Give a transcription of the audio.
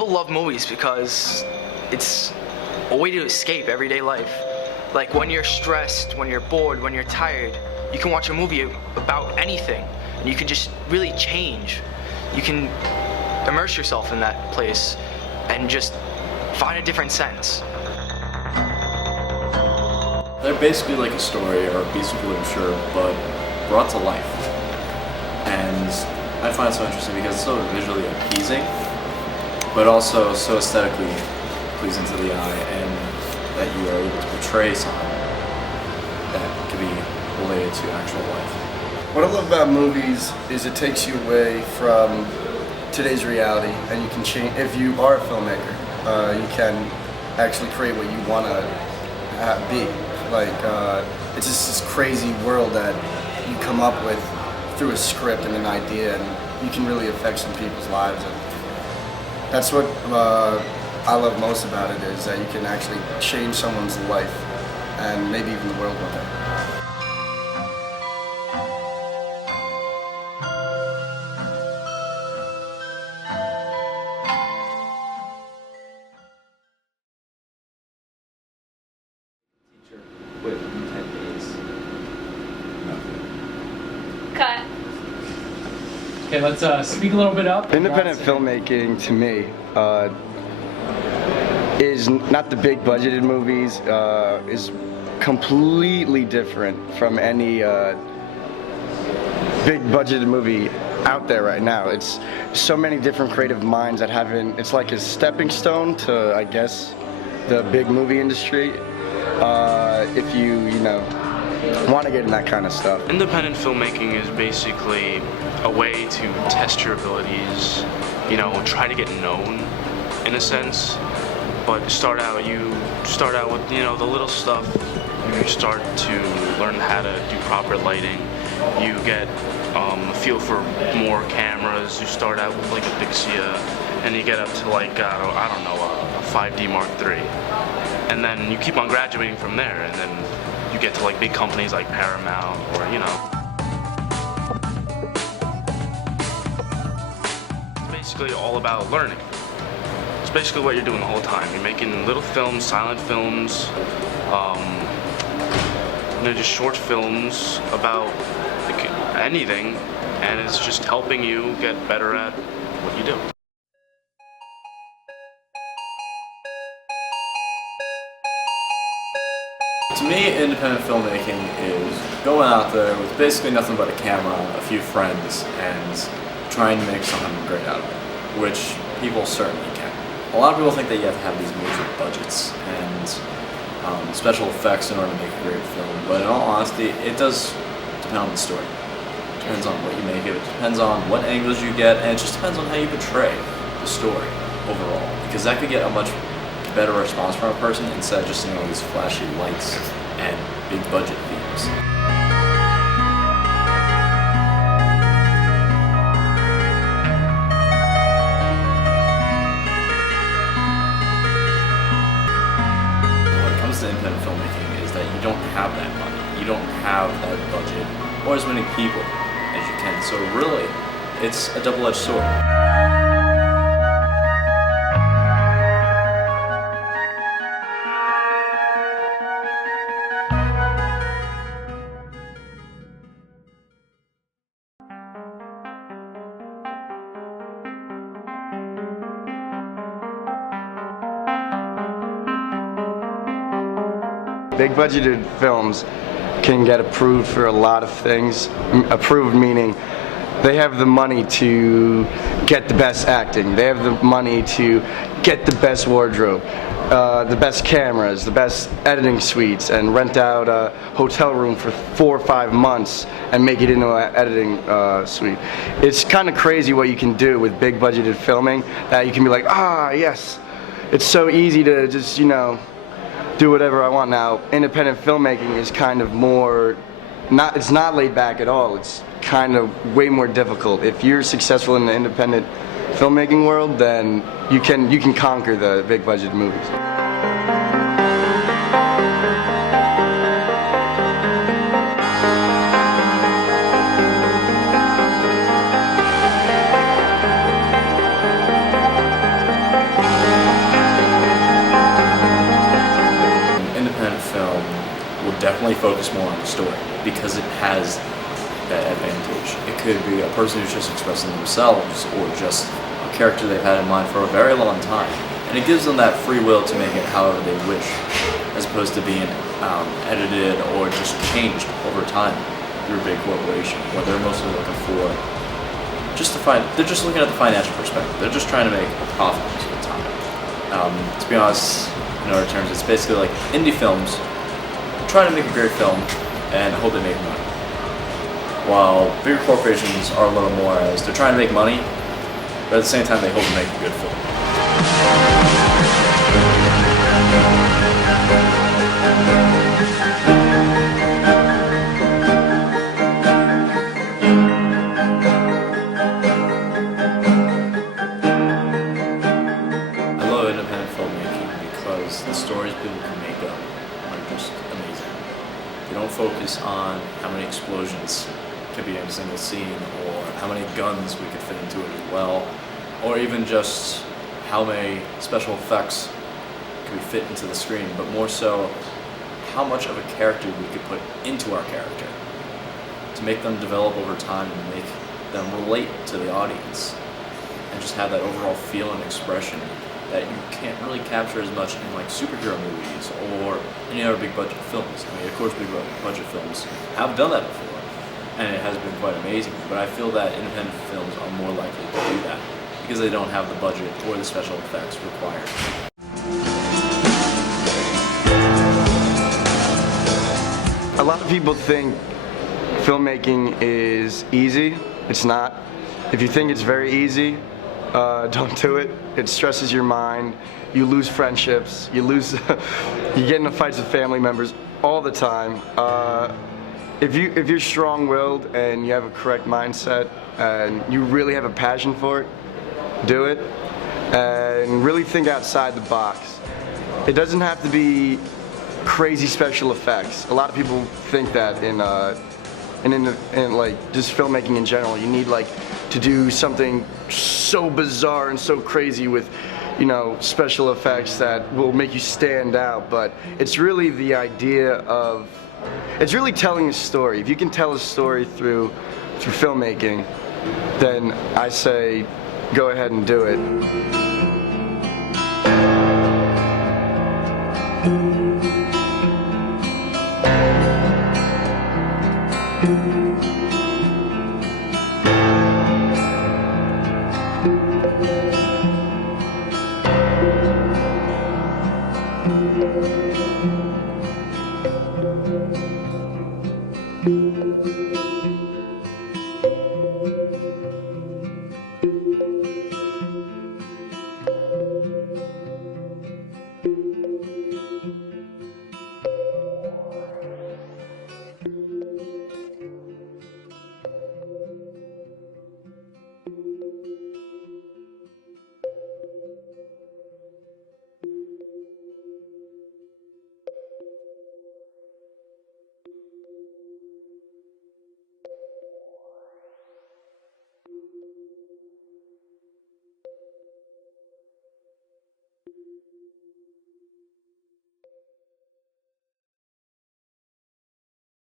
People love movies because it's a way to escape everyday life. Like when you're stressed, when you're bored, when you're tired, you can watch a movie about anything and you can just really change. You can immerse yourself in that place and just find a different sense. They're basically like a story or a piece of literature, but brought to life. And I find it so interesting because it's so visually appeasing, but also so aesthetically pleasing to the eye, and that you are able to portray something that can be related to actual life. What I love about movies is it takes you away from today's reality, and you can change. If you are a filmmaker, you can actually create what you want to be. Like it's just this crazy world that you come up with through a script and an idea, and you can really affect some people's lives. And that's what I love most about it, is that you can actually change someone's life and maybe even the world one day. Within 10 days. Cut. Okay, let's speak a little bit up. Independent filmmaking, to me, is not the big budgeted movies, is completely different from any big budgeted movie out there right now. It's so many different creative minds that haven't, it's like a stepping stone to, I guess, the big movie industry. If you want to get in that kind of stuff. Independent filmmaking is basically a way to test your abilities, try to get known in a sense, but you start out with, the little stuff. You start to learn how to do proper lighting. You get a feel for more cameras. You start out with like a Dixia, and you get up to like, I don't know, a 5D Mark III. And then you keep on graduating from there, and then you get to like big companies like Paramount, or It's basically all about learning. It's basically what you're doing the whole time. You're making little films, silent films, just short films about like anything, and it's just helping you get better at what you do. To me, independent filmmaking is going out there with basically nothing but a camera, a few friends, and trying to make something great out of it, which people certainly can. A lot of people think that you have to have these major budgets and special effects in order to make a great film, but in all honesty, it does depend on the story. It depends on what you make of it, depends on what angles you get, and it just depends on how you portray the story overall, because that could get a much better response from a person instead of just seeing all these flashy lights and big budget themes. When it comes to independent filmmaking is that you don't have that money, you don't have that budget, or as many people as you can, so really, it's a double-edged sword. Big budgeted films can get approved for a lot of things. Approved meaning they have the money to get the best acting, they have the money to get the best wardrobe, the best cameras, the best editing suites, and rent out a hotel room for 4 or 5 months and make it into an editing suite. It's kind of crazy what you can do with big budgeted filming, that you can be like, yes, it's so easy to just, do whatever I want. Now, independent filmmaking is kind of more, it's not laid back at all. It's kind of way more difficult. If you're successful in the independent filmmaking world, then you can conquer the big budget movies. definitely focus more on the story because it has that advantage. It could be a person who's just expressing themselves or just a character they've had in mind for a very long time. And it gives them that free will to make it however they wish, as opposed to being edited or just changed over time through a big corporation, where they're mostly looking for they're just looking at the financial perspective. They're just trying to make a profit most of the time. To be honest, in other terms, it's basically like indie films trying to make a great film and hope they make money. While bigger corporations are a little more as they're trying to make money, but at the same time they hope to make a good film. I love independent filmmaking because the stories people can make up are just amazing. They don't focus on how many explosions could be in a single scene, or how many guns we could fit into it as well, or even just how many special effects could be fit into the screen, but more so how much of a character we could put into our character to make them develop over time and make them relate to the audience and just have that overall feel and expression that you can't really capture as much in like superhero movies or any other big budget films. I mean, of course, big budget films have done that before, and it has been quite amazing, but I feel that independent films are more likely to do that because they don't have the budget or the special effects required. A lot of people think filmmaking is easy. It's not. If you think it's very easy, don't do it. It stresses your mind. You lose friendships. You get into fights with family members all the time. If you're strong-willed and you have a correct mindset and you really have a passion for it, do it, and really think outside the box. It doesn't have to be crazy special effects. A lot of people think that in like just filmmaking in general, you need like to do something so bizarre and so crazy with, you know, special effects that will make you stand out. But it's really the idea of, it's really telling a story. If you can tell a story through filmmaking, then I say go ahead and do it.